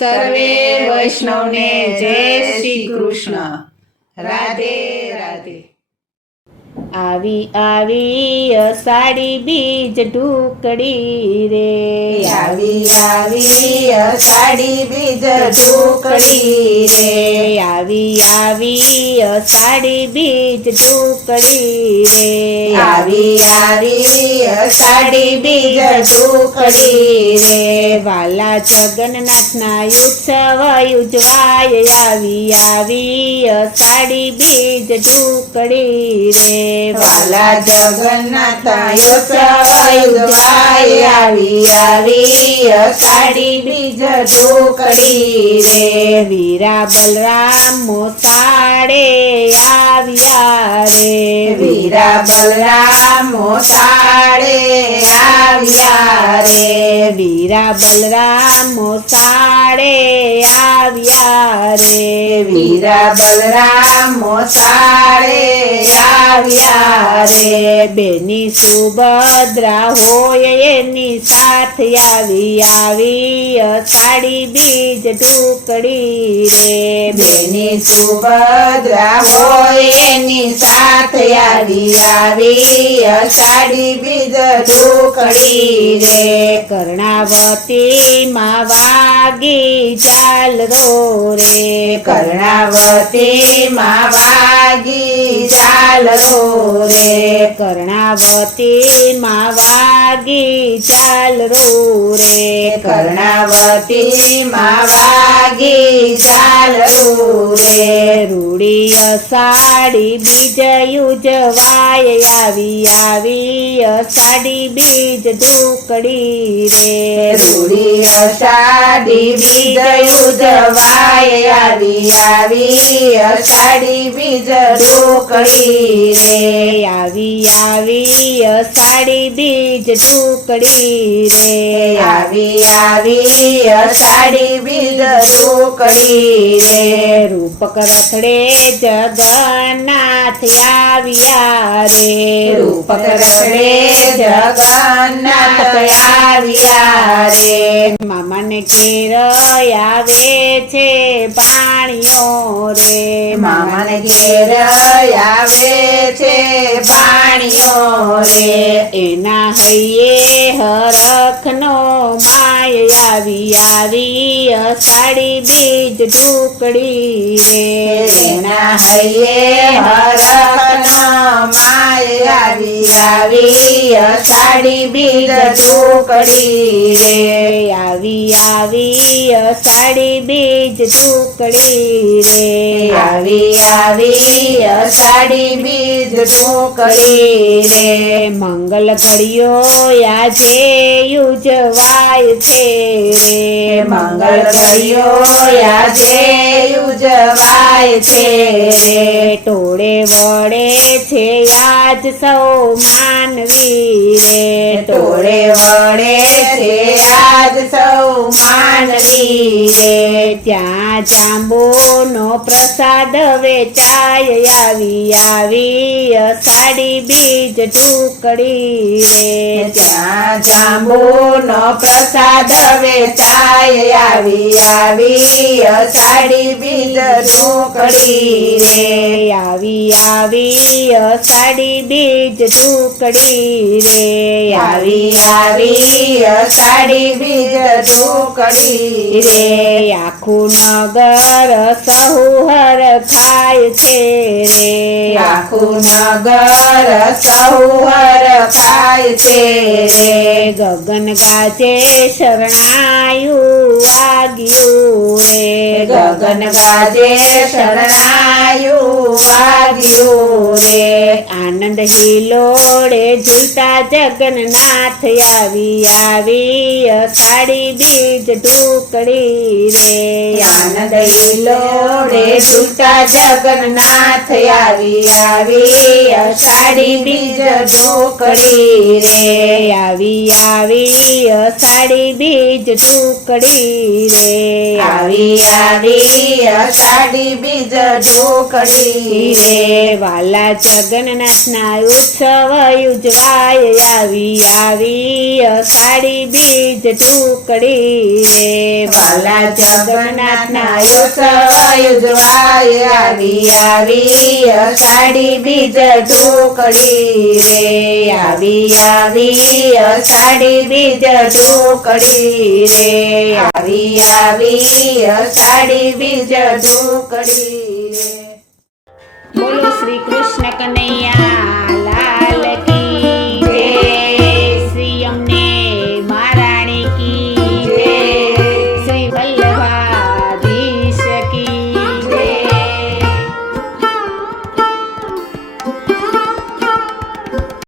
સર્વે વૈષ્ણવને જય શ્રી કૃષ્ણ. રાધે રાધે. આવી આવી અષાઢી બીજ ઢુકડી રે, આવી આવી અષાઢી બીજ ઢુકડી રે, આવી આવી અષાઢી બીજ ઢુકડી રે, આવી આવી અષાઢી બીજ ઢુકડી રે, વાલા જગન્નાથના ઉત્સવ ઉજવાય આવી આવી અષાઢી બીજ ઢુકડી રે, વાલા જગન્નાથ ઉત્સવ ઉજવાય આવી આવી અષાઢી બીજ ઢુકડી રે, વીરા બલરામ મોસાળે આવ્યા રે, વીરા બલરામ મોસાળે આવ્યા રે, વીરા બલરામ મોસાળે આવ્યા રે, વીરા બલરામ મોસાળે આવ્યા રે, બેની સુભદ્રા હોય એની સાથ આવી આવી અષાઢી બીજ ઢુકડી રે, બેની સુભદ્રા હોય એની સાથે આવી આવી અષાઢી બીજ ઢુકડી રે, કર્ણાવતી માં વાગી ચાલરો રે, કર્ણાવતી માં વાગી ચાલરો રે, કર્ણાવતી માં વાગી ચાલરો રે, કર્ણાવતી માં વાગી ચાલરો રે, રૂડી અષાઢી બીજ ઉજવાય આવી આવી અષાઢી બીજ ઢુકડી રે, રૂડી અષાઢી બીજ ઉજવાય આવી આવી અષાઢી બીજ ઢુકડી રે, આવી આવી અષાઢી બીજ ઢુકડી રે, આવી આવી અષાઢી બીજ ઢુકડી રે, રૂપક રથડે જગન્નાથ આવ્યા રે, રૂપક રથડે જગન્નાથ આવ્યા રે, મામાને ઘેર આવે છે પાણીઓ રે, મામાને ઘેર આવે છે પાણીઓ રે, એના હૈયે હરખનો માય આવી આવી અષાઢી બીજ ઢુકડી રે, એના હૈયે હરખનો માય આવી આવી અષાઢી બીજ ઢુકડી રે, આવી આવી અષાઢી બીજ ઢુકડી રે, આવી આવી અષાઢી બીજ ઢુકડી રે, મંગલ ઘડિયો આજે ઉજવાય છે રે, મંગલ ઘડિયો આજે ઉજવાય છે રે, ટોળે વળે છે આજ સૌ માનવી રે, ટોળે વળે છે આજ સૌ માનવી રે, ત્યાં જાંબુનો પ્રસાદ વેચાય આવી આવી અષાઢી બીજ ઢુકડી રે, ત્યાં જાંબુનો પ્રસાદ વેચાય આવી આવી અષાઢી બીજ ઢુકડી રે, આવી આવી અષાઢી બીજ ઢુકડી રે, આવી આવી અષાઢી બીજ ઢુકડી રે, આખું નગર સહુહર ખાય છે રે, આખું નગર સહુહર ખાય છે રે, ગગન ગાજે શરણાયું વાગ્યું રે, ગગન ગાજે શરણાયું વાગ્યું રે, આનંદ હિલોડે ઝૂલતા જગન્નાથ આવી આવી અષાઢી બીજ ઢુકડી રે, આનંદ હિલોડે ઝૂલતા જગન્નાથ આવી આવી અષાઢી બીજ ઢુકડી રે, આવી આવી અષાઢી બીજ ઢુકડી રે, આવી આવી અષાઢી બીજ ઢુકડી રે, વાલા જગન્નાથના ઉત્સવ ઉજવાય આવી અષાઢી બીજ ટુકડી રે વાલા જગન્નાથના ઉત્સવ ઉજવાય આવી અષાઢી બીજ ટુકડી રે આવી અષાઢી બીજ ટુકડી રે આવી અષાઢી બીજ ટુકડી રે બોલો શ્રી કૃષ્ણ કનૈયા